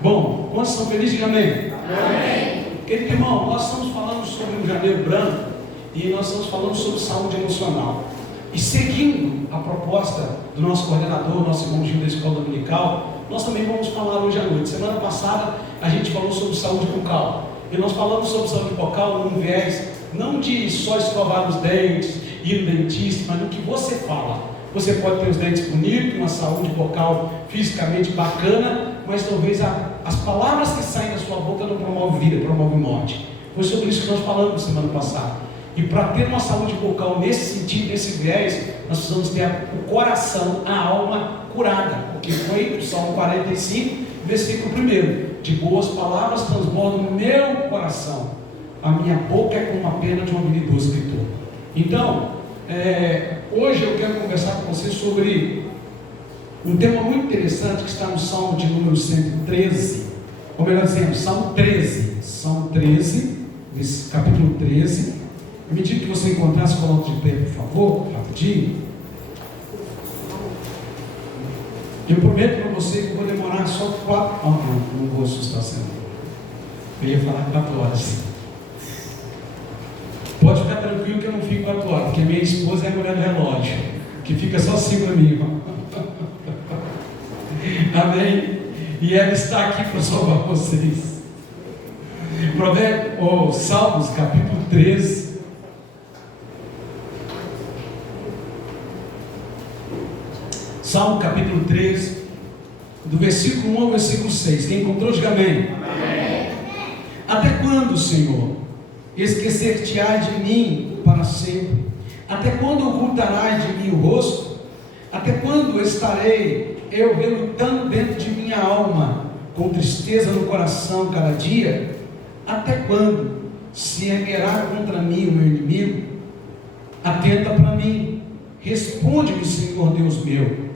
Bom, quantos são felizes? Diga amém. Amém. Querido irmão, nós estamos falando sobre o Janeiro Branco e nós estamos falando sobre saúde emocional. E seguindo a proposta do nosso coordenador, nosso irmão Gil da Escola Dominical, nós também vamos falar hoje à noite. Semana passada a gente falou sobre saúde bucal. E nós falamos sobre saúde bucal num viés não de só escovar os dentes, ir no dentista, mas no que você fala. Você pode ter os dentes bonitos, uma saúde bucal fisicamente bacana, mas talvez as palavras que saem da sua boca não promovem vida, promovem morte. Foi sobre isso que nós falamos semana passada. E para ter uma saúde bucal nesse sentido, nesse viés, nós precisamos ter o coração, a alma curada, porque foi o Salmo 45, versículo 1: de boas palavras transbordam no meu coração, a minha boca é como a pena de um habilidoso escritor. Então, hoje eu quero conversar com você sobre um tema muito interessante que está no Salmo de número 113, ou melhor dizendo, Salmo 13, capítulo 13. À medida que você encontrar, se coloque de pé, por favor, rapidinho. Eu prometo para você que eu vou demorar só 4 horas. Não vou assustar você. Eu ia falar 4 horas. Pode ficar tranquilo que eu não fico 4 horas, porque minha esposa é a mulher do relógio, que fica só assim para mim. Amém? E ela está aqui para salvar vocês. Salmos, capítulo 13. Salmo capítulo 13, do versículo 1 ao versículo 6. Quem encontrou, diga amém. Amém. Até quando, Senhor, esquecer-te-ás de mim para sempre? Até quando ocultarás de mim o rosto? Até quando estarei eu relutando dentro de minha alma, com tristeza no coração cada dia? Até quando se erguerá contra mim o meu inimigo? Atenta para mim, responde-me, Senhor Deus meu.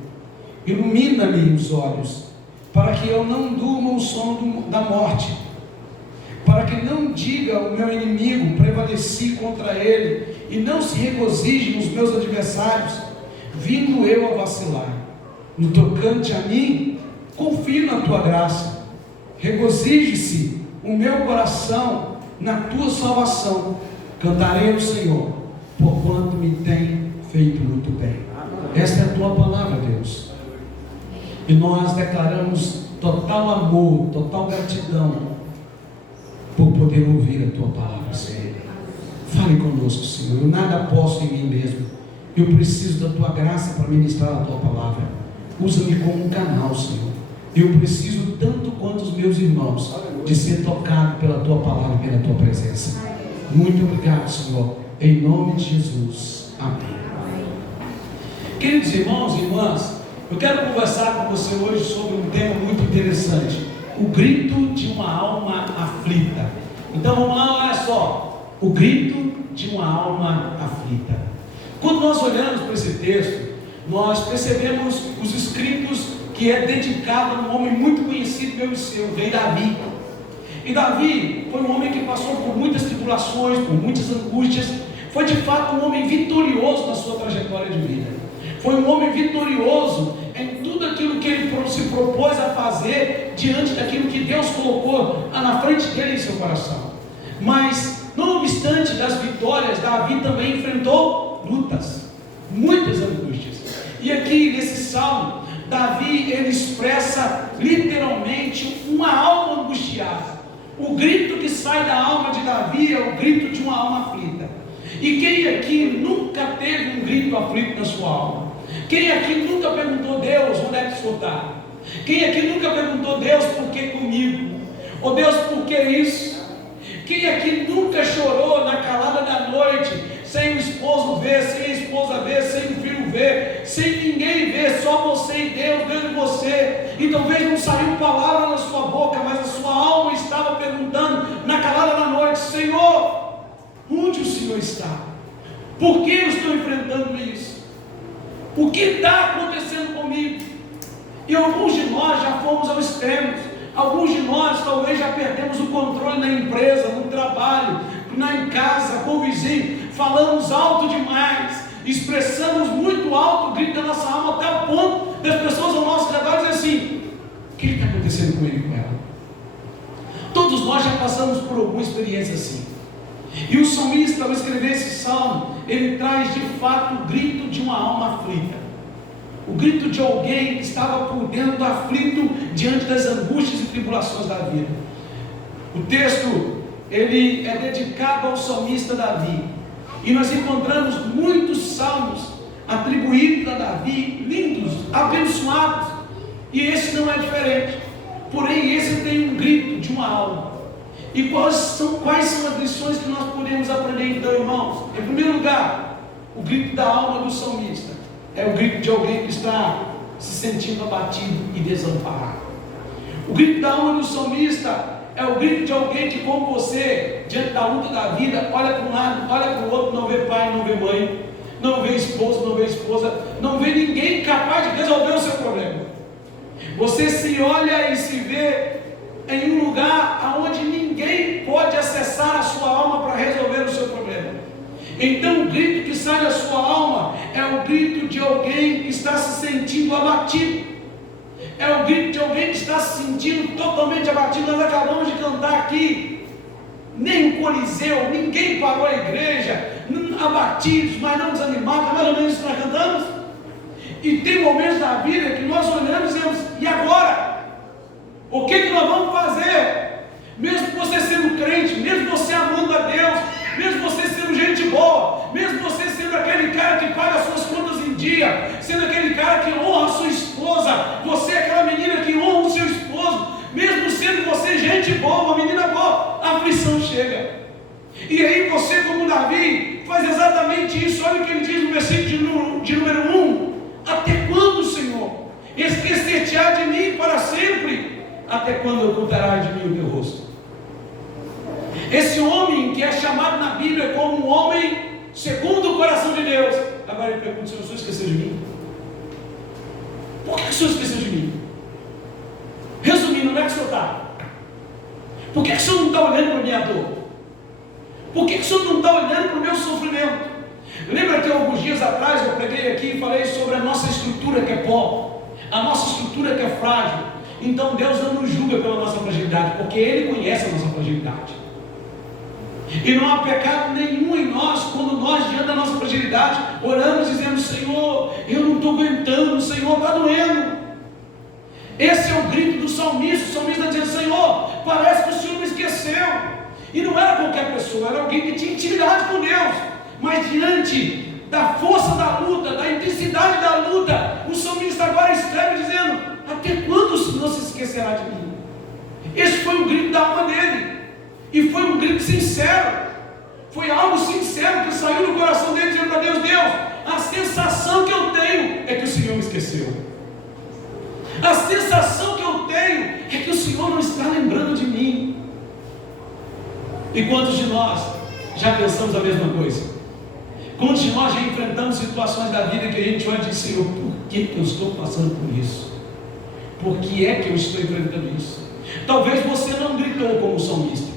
Ilumina-me os olhos, para que eu não durma o sono da morte, para que não diga o meu inimigo, prevaleci contra ele, e não se regozije nos meus adversários, vindo eu a vacilar. No tocante a mim, confio na tua graça, regozije-se o meu coração na tua salvação. Cantarei ao Senhor, porquanto me tem feito muito bem. Esta é a tua palavra, Deus. E nós declaramos total amor, total gratidão por poder ouvir a tua palavra, Senhor. Fale conosco, Senhor. Eu nada posso em mim mesmo. Eu preciso da tua graça para ministrar a tua palavra. Usa-me como um canal, Senhor. Eu preciso tanto quanto os meus irmãos de ser tocado pela tua palavra e pela tua presença. Muito obrigado, Senhor. Em nome de Jesus. Amém. Queridos irmãos e irmãs, eu quero conversar com você hoje sobre um tema muito interessante: o grito de uma alma aflita. Então vamos lá, olha só, o grito de uma alma aflita. Quando nós olhamos para esse texto, nós percebemos os escritos que é dedicado a um homem muito conhecido meu e seu, o rei Davi. E Davi foi um homem que passou por muitas tribulações, por muitas angústias. Foi de fato um homem vitorioso na sua trajetória de vida. Foi um homem vitorioso em tudo aquilo que ele se propôs a fazer diante daquilo que Deus colocou na frente dele em seu coração. Mas, não obstante das vitórias, Davi também enfrentou lutas, muitas angústias. E aqui nesse salmo, Davi ele expressa literalmente uma alma angustiada. O grito que sai da alma de Davi é o grito de uma alma aflita. E quem aqui nunca teve um grito aflito na sua alma? Quem aqui nunca perguntou: Deus, onde é que o Senhor está? Quem aqui nunca perguntou: Deus, por que comigo? Ou Deus, por que isso? Quem aqui nunca chorou na calada da noite, sem o esposo ver, sem a esposa ver, sem o filho ver, sem ninguém ver, só você e Deus dentro de você, e talvez não saiu palavra na sua boca, mas a sua alma estava perguntando na calada da noite: Senhor, onde o Senhor está? Por que eu estou enfrentando isso? O que está acontecendo comigo? E alguns de nós já fomos ao extremo. Alguns de nós talvez já perdemos o controle na empresa, no trabalho, em casa, com o vizinho. Falamos alto demais, expressamos muito alto o grito da nossa alma, até o ponto das pessoas ao nosso redor dizer assim: o que está acontecendo com ele e com ela? Todos nós já passamos por alguma experiência assim. E o salmista, ao escrever esse salmo, ele traz de fato o grito de uma alma aflita. O grito de alguém que estava por dentro aflito diante das angústias e tribulações da vida. O texto, ele é dedicado ao salmista Davi. E nós encontramos muitos salmos atribuídos a Davi, lindos, abençoados. E esse não é diferente. Porém, esse tem um grito de uma alma. E quais são as lições que nós podemos aprender então, irmãos? Em primeiro lugar, o grito da alma do salmista é o grito de alguém que está se sentindo abatido e desamparado. O grito da alma do salmista é o grito de alguém que, como você, diante da luta da vida, olha para um lado, olha para o outro, não vê pai, não vê mãe, não vê esposo, não vê esposa, não vê ninguém capaz de resolver o seu problema. Você se olha e se vê em um lugar onde ninguém pode acessar a sua alma para resolver o seu problema. Então o grito que sai da sua alma é o grito de alguém que está se sentindo abatido. É o grito de alguém que está se sentindo totalmente abatido. Nós acabamos de cantar aqui, nem o Coliseu, ninguém parou a igreja, abatidos, mas não desanimados, mais ou menos isso que nós cantamos. E tem momentos da vida que nós olhamos e dizemos, e agora? O que nós vamos fazer? Mesmo você sendo crente, mesmo você amando a Deus, mesmo você sendo gente boa, mesmo você sendo aquele cara que paga as suas contas em dia, sendo aquele cara que honra a sua esposa, você é aquela menina que honra o seu esposo, mesmo sendo você gente boa, uma menina boa, a aflição chega. E aí você, como Davi, faz exatamente isso. Olha o que ele diz no versículo de número 1. Até quando, Senhor? Esquecer-te-á de mim para sempre? Até quando ocultarás de mim o teu rosto? Esse homem que é chamado na Bíblia como um homem segundo o coração de Deus, agora ele pergunta: Senhor, o Senhor esqueceu de mim? Por que o Senhor esqueceu de mim? Resumindo, onde é que o Senhor está? Por que o Senhor não está olhando para a minha dor? Por que o Senhor não está olhando para o meu sofrimento? Lembra que alguns dias atrás eu preguei aqui e falei sobre a nossa estrutura que é pó, a nossa estrutura que é frágil. Então Deus não nos julga pela nossa fragilidade, porque Ele conhece a nossa fragilidade. E não há pecado nenhum em nós quando nós, diante da nossa fragilidade, oramos dizendo: Senhor, eu não estou aguentando, Senhor, está doendo. Esse é o grito do salmista. O salmista está dizendo: Senhor, parece que o Senhor me esqueceu. E não era qualquer pessoa, era alguém que tinha intimidade com Deus. Mas diante da força da luta, da intensidade da luta, o salmista agora escreve dizendo: até quando o Senhor se esquecerá de mim? Esse foi o grito da alma dele. E foi um grito sincero. Foi algo sincero que saiu do coração dele, dizendo para Deus: Deus, a sensação que eu tenho é que o Senhor me esqueceu. A sensação que eu tenho é que o Senhor não está lembrando de mim. E quantos de nós já pensamos a mesma coisa? Quantos de nós já enfrentamos situações da vida que a gente olha e diz: Senhor, por que eu estou passando por isso? Por que é que eu estou enfrentando isso? Talvez você não gritou como salmista.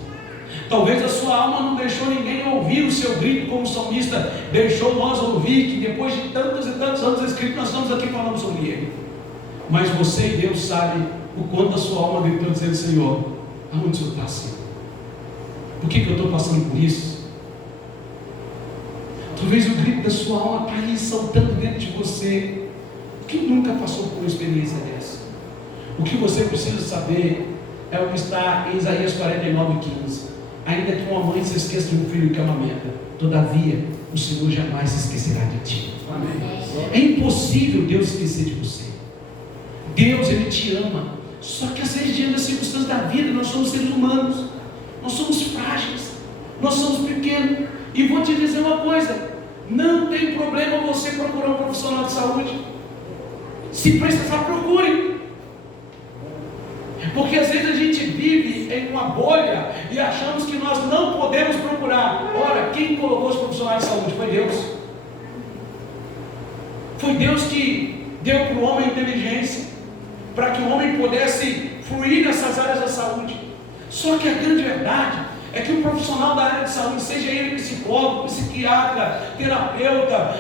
Talvez a sua alma não deixou ninguém ouvir o seu grito como salmista deixou nós ouvir, que depois de tantos e tantos anos escrito, nós estamos aqui falando sobre ele. Mas você e Deus sabem o quanto a sua alma gritou dizendo: Senhor, aonde o Senhor está, Senhor? Por que eu estou passando por isso? Talvez o grito da sua alma está aí saltando dentro de você. Quem nunca passou por uma experiência dessa? O que você precisa saber é o que está em Isaías 49:15. Ainda que uma mãe se esqueça de um filho que amamenta, todavia o Senhor jamais se esquecerá de ti. Amém. É impossível Deus esquecer de você. Deus, Ele te ama. Só que às vezes, diante das circunstâncias da vida, nós somos seres humanos, nós somos frágeis, nós somos pequenos. E vou te dizer uma coisa: não tem problema você procurar um profissional de saúde. Se precisar, procure. Porque às vezes a gente vive em uma bolha e achamos que nós não podemos procurar. Ora, quem colocou os profissionais de saúde? Foi Deus. Foi Deus que deu para o homem inteligência, para que o homem pudesse fluir nessas áreas da saúde. Só que a grande verdade é que um profissional da área de saúde, seja ele psicólogo, psiquiatra, terapeuta,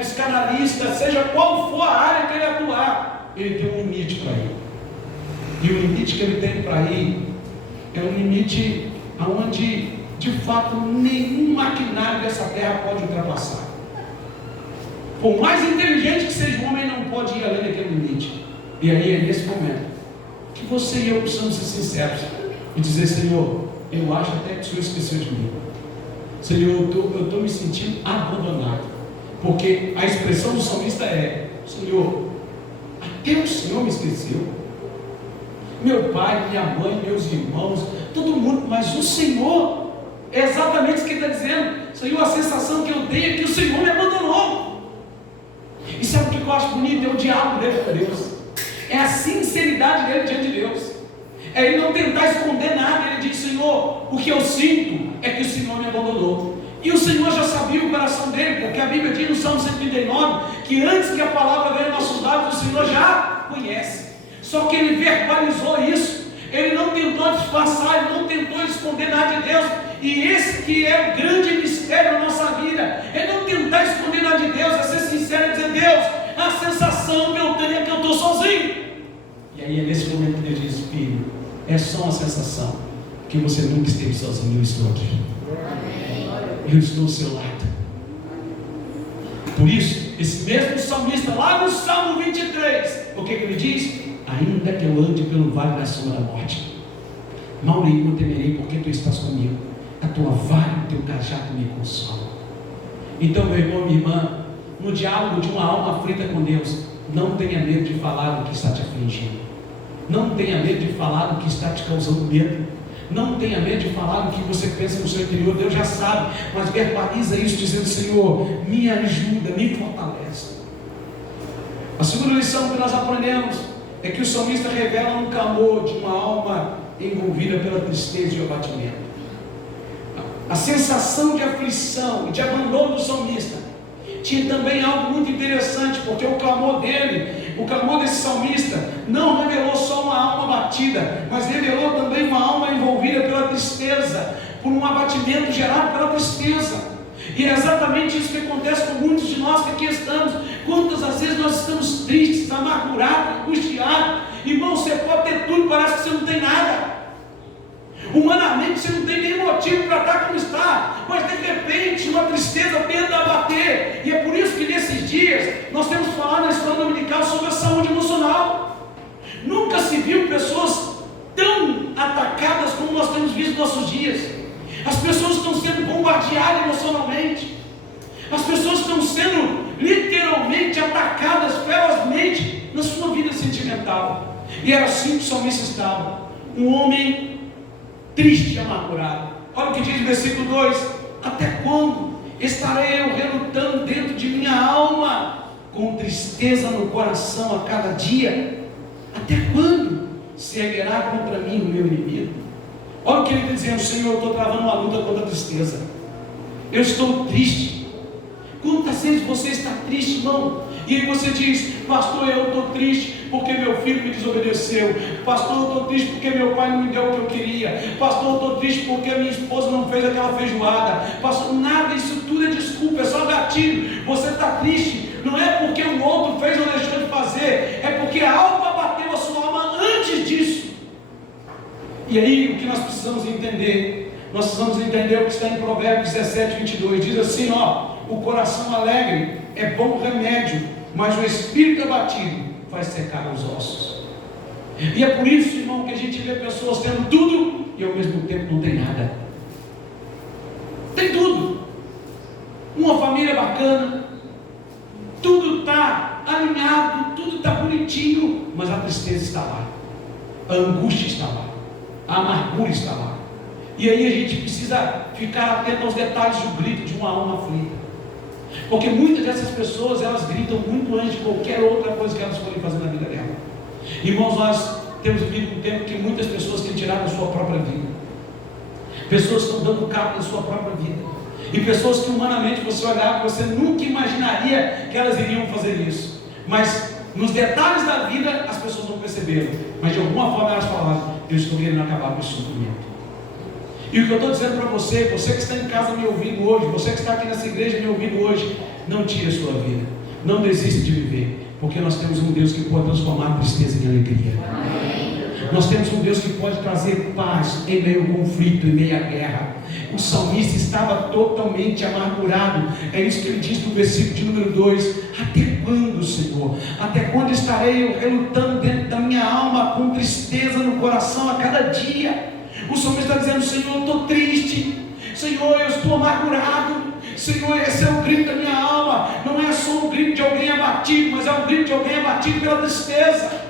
psicanalista, seja qual for a área que ele atuar, ele tem um limite para ir. E o limite que ele tem para ir é um limite aonde, de fato, nenhum maquinário dessa terra pode ultrapassar. Por mais inteligente que seja o homem, não pode ir além daquele limite. E aí é nesse momento que você e eu precisamos ser sinceros e dizer: Senhor, eu acho até que o Senhor esqueceu de mim. Senhor, eu estou me sentindo abandonado. Porque a expressão do salmista é: Senhor, até o Senhor me esqueceu. Meu pai, minha mãe, meus irmãos, todo mundo, mas o Senhor, é exatamente isso que ele está dizendo. Senhor, a sensação que eu tenho é que o Senhor me abandonou. E sabe o que eu acho bonito? É o diálogo dele com Deus. É a sinceridade dele diante de Deus. É ele não tentar esconder nada. Ele diz: Senhor, o que eu sinto é que o Senhor me abandonou. E o Senhor já sabia o coração dele, porque a Bíblia diz no Salmo 139 que antes que a palavra venha aos nossos lábios, o Senhor já conhece. Só que ele verbalizou isso. Ele não tentou disfarçar, ele não tentou esconder nada de Deus. E esse que é o grande mistério da nossa vida, é não tentar esconder nada de Deus, é ser sincero e dizer: Deus, a sensação que eu tenho é que eu estou sozinho. E aí é nesse momento que Deus diz: filho, é só uma sensação, que você nunca esteve sozinho. Eu estou aqui, eu estou ao seu lado. Por isso, esse mesmo salmista, lá no Salmo 23, o que ele diz? Ainda que eu ande pelo vale da sombra da morte, mal nenhum temerei, porque tu estás comigo. A tua vara e o teu cajado me consolam. Então, meu irmão, minha irmã, no diálogo de uma alma aflita com Deus, não tenha medo de falar do que está te afligindo. Não tenha medo de falar do que está te causando medo. Não tenha medo de falar do que você pensa no seu interior. Deus já sabe, mas verbaliza isso dizendo: Senhor, me ajuda, me fortalece. A segunda lição que nós aprendemos é que o salmista revela um clamor de uma alma envolvida pela tristeza e o abatimento. A sensação de aflição e de abandono do salmista tinha também algo muito interessante, porque o clamor dele, o clamor desse salmista, não revelou só uma alma batida, mas revelou também uma alma envolvida pela tristeza, por um abatimento gerado pela tristeza. E é exatamente isso que acontece com muitos de nós que aqui estamos. Quantas às vezes nós estamos tristes, amargurados, angustiados. Irmão, você pode ter tudo, parece que você não tem nada. Humanamente você não tem nenhum motivo para estar como está, mas de repente uma tristeza tenta abater. E é por isso que nesses dias nós temos falado na escola dominical sobre a saúde emocional. Nunca se viu pessoas tão atacadas como nós temos visto nos nossos dias. As pessoas estão sendo bombardeadas emocionalmente. As pessoas estão sendo literalmente atacadas ferozmente na sua vida sentimental. E era assim que o salmista estava, um homem triste e amargurado. Olha o que diz o versículo 2: até quando estarei eu relutando dentro de minha alma, com tristeza no coração a cada dia? Até quando se erguerá contra mim o meu inimigo? Olha o que ele está dizendo: Senhor, eu estou travando uma luta contra a tristeza. Eu estou triste. Quantas vezes você está triste, irmão? E aí você diz: pastor, eu estou triste porque meu filho me desobedeceu. Pastor, eu estou triste porque meu pai não me deu o que eu queria. Pastor, eu estou triste porque a minha esposa não fez aquela feijoada. Pastor, nada, isso tudo é desculpa, é só gatilho. Você está triste, não é porque o outro fez ou deixou de fazer, é porque algo abateu a sua alma antes disso. E aí o que nós precisamos entender? Nós precisamos entender o que está em Provérbios 17, 22. Diz assim, ó: o coração alegre é bom remédio, mas o espírito abatido faz secar os ossos. E é por isso, irmão, que a gente vê pessoas tendo tudo e ao mesmo tempo não tem nada. Tem tudo, uma família bacana, tudo está alinhado, tudo está bonitinho, mas a tristeza está lá, a angústia está lá, a amargura está lá. E aí a gente precisa ficar atento aos detalhes do grito de uma alma aflita, porque muitas dessas pessoas, elas gritam muito antes de qualquer outra coisa que elas forem fazer na vida dela. Irmãos, nós temos vivido um tempo que muitas pessoas têm tirado a sua própria vida. Pessoas estão dando cabo da sua própria vida. E pessoas que humanamente você olhava, você nunca imaginaria que elas iriam fazer isso. Mas nos detalhes da vida as pessoas não perceberam. Mas de alguma forma elas falaram: eu estou querendo acabar com esse sofrimento. E o que eu estou dizendo para você, você que está em casa me ouvindo hoje, você que está aqui nessa igreja me ouvindo hoje, não tire a sua vida, não desista de viver, porque nós temos um Deus que pode transformar a tristeza em alegria. Nós temos um Deus que pode trazer paz em meio ao conflito, em meio à guerra. O salmista estava totalmente amargurado. É isso que ele diz no versículo de número 2: até quando, Senhor? Até quando estarei eu relutando dentro da minha alma, com tristeza no coração a cada dia? O salmista está dizendo: Senhor, eu estou triste, Senhor, eu estou amargurado, Senhor, esse é o grito da minha alma. Não é só um grito de alguém abatido, mas é um grito de alguém abatido pela tristeza.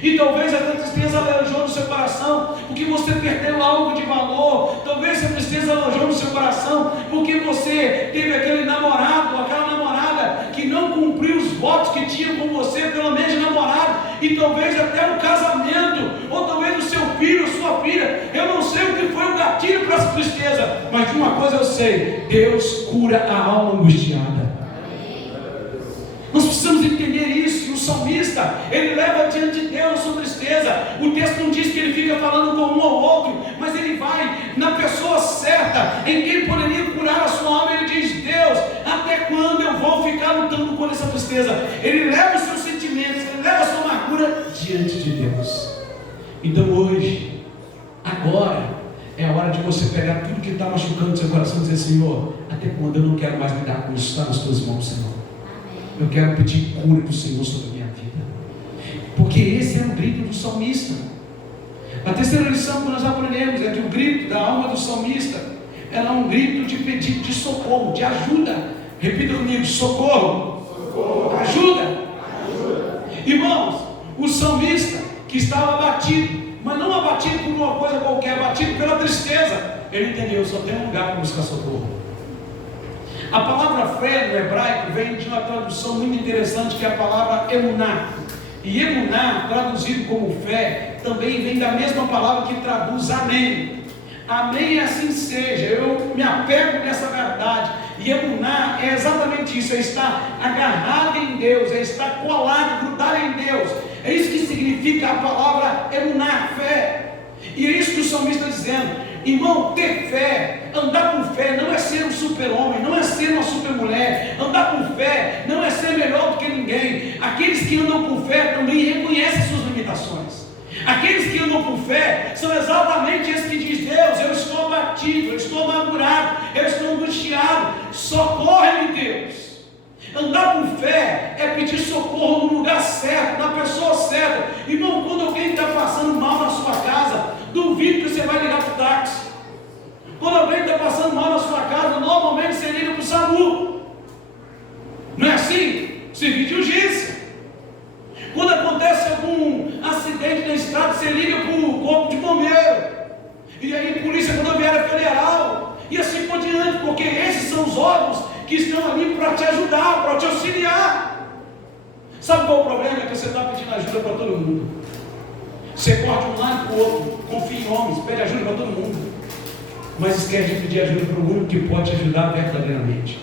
E talvez a tristeza alojou no seu coração porque você perdeu algo de valor. Talvez a tristeza alojou no seu coração porque você teve aquele namorado, aquela namorada que não cumpriu os votos que tinha com você, pelo menos de namorado. E talvez até o casamento, ou talvez o seu filho, ou sua filha. Eu não sei o que foi o gatilho para essa tristeza, mas de uma coisa eu sei: Deus cura a alma angustiada. Nós precisamos entender isso. E o salmista, ele leva diante de Deus a sua tristeza. O texto não diz que ele fica falando com um ou outro, mas ele vai na pessoa certa, em quem poderia curar a sua alma. Ele diz: Deus, até quando eu vou ficar lutando com essa tristeza? Ele leva os seus sentimentos, ele leva a sua amargura diante de Deus. Então hoje, agora, é a hora de você pegar tudo que está machucando o seu coração e dizer: Senhor, até quando? Eu não quero mais lidar com isso, está nas tuas mãos, Senhor. Eu quero pedir cura do Senhor sobre a minha vida, porque esse é o grito do salmista. A terceira lição que nós aprendemos é que o grito da alma do salmista era um grito de pedido de socorro, de ajuda. Repita comigo: socorro, socorro. Ajuda. Ajuda. Irmãos, o salmista que estava abatido, mas não abatido por uma coisa qualquer, abatido pela tristeza, ele entendeu: só tem um lugar para buscar socorro. A palavra fé no hebraico vem de uma tradução muito interessante, que é a palavra emuná. E emuná, traduzido como fé, também vem da mesma palavra que traduz amém. Amém, assim seja. Eu me apego nessa verdade. E emuná é exatamente isso: é estar agarrado em Deus, é estar colado, grudado em Deus. É isso que significa a palavra emuná, fé. E é isso que o salmista está dizendo. Irmão, ter fé, andar com fé, não é ser um super-homem, não é ser uma super-mulher. Andar com fé não é ser melhor do que ninguém. Aqueles que andam com fé também reconhecem suas limitações. Aqueles que andam com fé são exatamente esses que dizem: Deus, eu estou abatido, eu estou amargurado, eu estou angustiado, socorre-me, Deus. Andar com fé é pedir socorro no lugar certo, na pessoa certa. Irmão, quando alguém está passando mal na sua casa, duvido que você vai ligar para o táxi. Quando alguém está passando mal na sua casa, normalmente você liga para o SAMU. Não é assim? Serviço de urgência. Quando acontece algum acidente na estrada, você liga para o corpo de bombeiro. E aí, Polícia Rodoviária Federal. E assim por diante, porque esses são os órgãos que estão ali para te ajudar, para te auxiliar. Sabe qual é o problema? É que você está pedindo ajuda para todo mundo. Você corre de um lado para o outro, confia em homens, pede ajuda para todo mundo, mas esquece de pedir ajuda para o único que pode te ajudar verdadeiramente.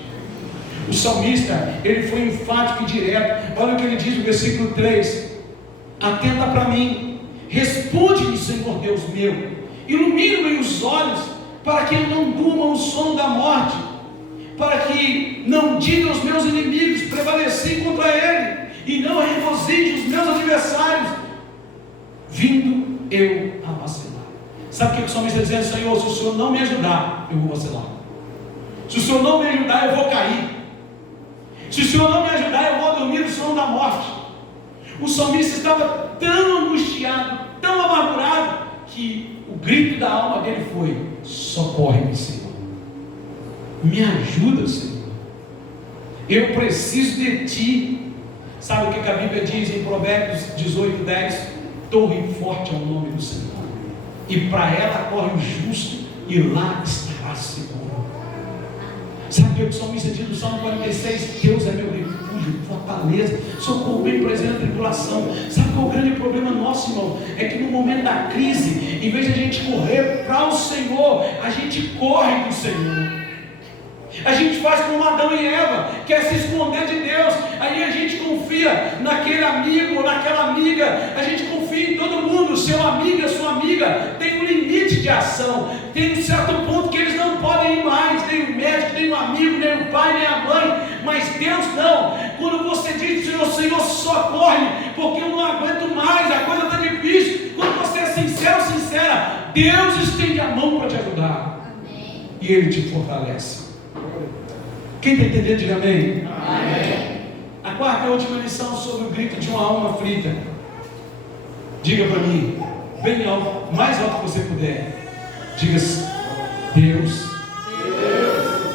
O salmista, ele foi enfático e direto. Olha o que ele diz no versículo 3: atenta para mim, responde-me, Senhor Deus meu, ilumina-me os olhos, para que eu não durma o sono da morte, para que não diga aos meus inimigos: prevaleci contra ele, e não regozije os meus adversários, vindo eu a vacilar. Sabe o que o salmista está dizendo? Senhor, se o Senhor não me ajudar, eu vou vacilar. Se o Senhor não me ajudar, eu vou cair. Se o Senhor não me ajudar, eu vou dormir no sono da morte. O salmista estava tão angustiado, tão amargurado, que o grito da alma dele foi: socorre-me, Senhor. Me ajuda, Senhor. Eu preciso de Ti. Sabe o que a Bíblia diz em Provérbios 18:10? Torre forte é o nome do Senhor, e para ela corre o justo, e lá estará seguro. Sabe o que o salmista diz no Salmo 46? Deus é meu refúgio, fortaleza, socorro bem presente na tribulação. Sabe qual é o grande problema nosso, irmão? É que no momento da crise, em vez de a gente correr para o Senhor, a gente corre do Senhor. A gente faz como Adão e Eva, quer se esconder de Deus. Aí a gente confia naquele amigo ou naquela amiga, a gente confia em todo mundo. Seu amigo, a sua amiga tem um limite de ação, tem um certo ponto que eles não podem ir mais, nem o médico, nem o amigo, nem o pai, nem a mãe. Mas Deus não. Quando você diz: Senhor, Senhor, socorre, porque eu não aguento mais, a coisa está difícil. Quando você Deus estende a mão para te ajudar. Amém. E Ele te fortalece. Quem está entendendo, diga amém. Amém. A quarta e última lição sobre o grito de uma alma aflita. Diga para mim, bem alto, mais alto que você puder. Diga assim: Deus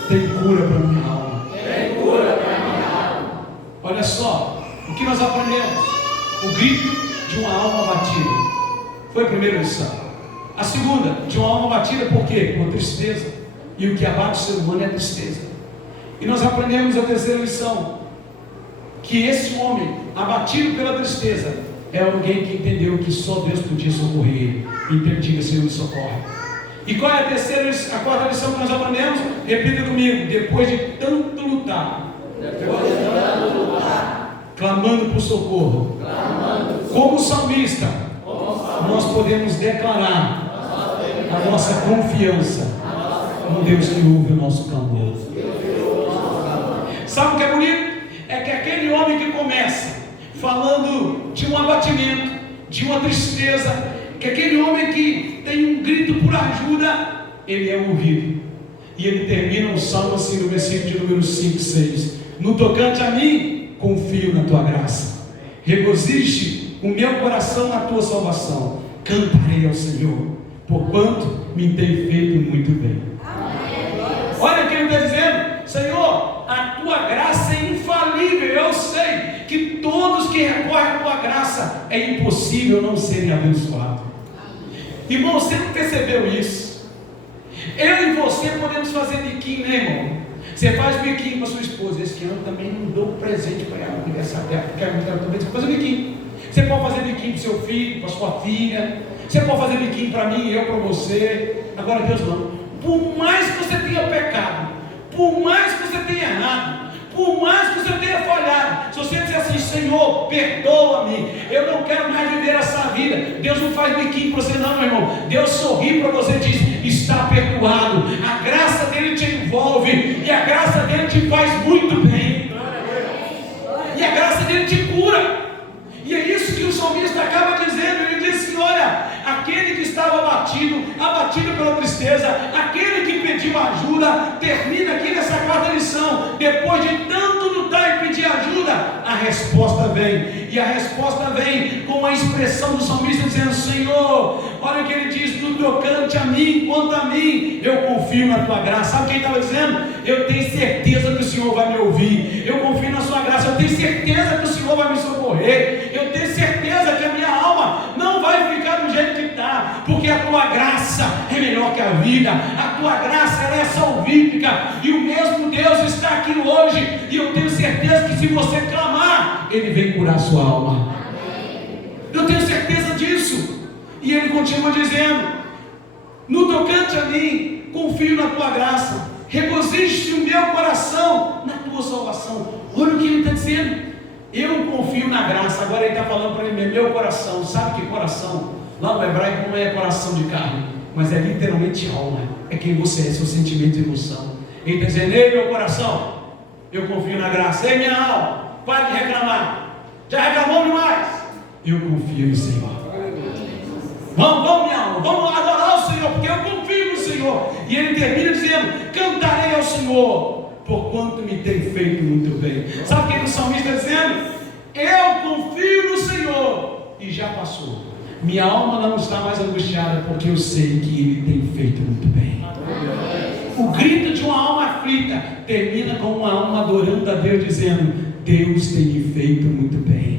tem cura para minha alma. Tem cura para minha alma. Olha só, o que nós aprendemos? O grito de uma alma abatida. Foi a primeira lição. A segunda, de uma alma abatida, por quê? Por tristeza. E o que abate o ser humano é a tristeza. E nós aprendemos a terceira lição, que esse homem, abatido pela tristeza, é alguém que entendeu que só Deus podia socorrer ele. Então ele diga: Senhor, me socorre. E qual é a quarta lição que nós aprendemos? Repita comigo: depois de tanto lutar, clamando por socorro, como salmista, nós podemos declarar a nossa confiança no Deus que ouve o nosso clamor. Sabe o que é bonito? É que aquele homem que começa falando de um abatimento, de uma tristeza, que aquele homem que tem um grito por ajuda, ele é ouvido. E ele termina o salmo assim no versículo de número 5, 6: no tocante a mim, confio na tua graça, regozije o meu coração na tua salvação, cantarei ao Senhor, porquanto me tem feito muito bem. Olha o que ele está dizendo: Senhor, a tua graça é infalível. Eu sei que todos que recorrem à tua graça, é impossível não serem abençoados. Irmão, você não percebeu isso? Eu e você podemos fazer biquinho, né, irmão? Você faz biquinho para sua esposa. Esse ano também não dou presente para ela, aniversário dela, porque ela também. Você pode fazer biquinho. Você pode fazer biquinho para o seu filho, para sua filha. Você pode fazer biquinho para mim, eu para você. Agora Deus não. Por mais que você tenha pecado, por mais que você tenha errado, por mais que você tenha falhado, se você disser assim: Senhor, perdoa-me, eu não quero mais viver essa vida, Deus não faz biquinho para você não, meu irmão. Deus sorri para você e diz: está perdoado. A graça dele te envolve, e a graça dele te faz muito bem, e a graça dele te cura. E é isso que o salmista acaba dizendo. Ele diz assim: olha, aquele que estava abatido pela tristeza, aquele que pediu ajuda, termina aqui nessa quarta lição. Depois de tanto lutar e pedir ajuda, a resposta vem. E a resposta vem com a expressão do salmista dizendo: Senhor, olha o que ele diz: no tocante a mim, quanto a mim, eu confio na tua graça. Sabe o que ele estava dizendo? Eu tenho certeza que o Senhor vai me ouvir. Eu confio na sua graça. Eu tenho certeza que o Senhor vai me socorrer. Eu tenho certeza que a minha alma não vai ficar do jeito que está, porque a tua graça é melhor que a vida. A tua graça, ela é salvífica, e o mesmo Deus está aqui hoje, e eu tenho certeza que se você clamar, Ele vem curar a sua alma. Eu tenho certeza disso. E Ele continua dizendo: no tocante a mim, confio na tua graça, regozije o meu coração na tua salvação. Olha o que Ele está dizendo: eu confio na graça. Agora Ele está falando para ele: meu coração. Sabe que coração? Lá no hebraico não é coração de carne, mas é literalmente alma. É quem você é, seu sentimento e emoção. Ele está dizendo: ei, meu coração, eu confio na graça. Ei, minha alma, pare de reclamar. Já reclamou demais? Eu confio no Senhor. Vamos, minha alma, vamos adorar o Senhor, porque eu confio no Senhor. E Ele termina dizendo: cantarei ao Senhor, porquanto me tem feito muito bem. Sabe o que o salmista está dizendo? Eu confio no Senhor, e já passou. Minha alma não está mais angustiada, porque eu sei que Ele tem feito muito bem. O grito de uma alma aflita termina com uma alma adorando a Deus, dizendo: Deus tem me feito muito bem.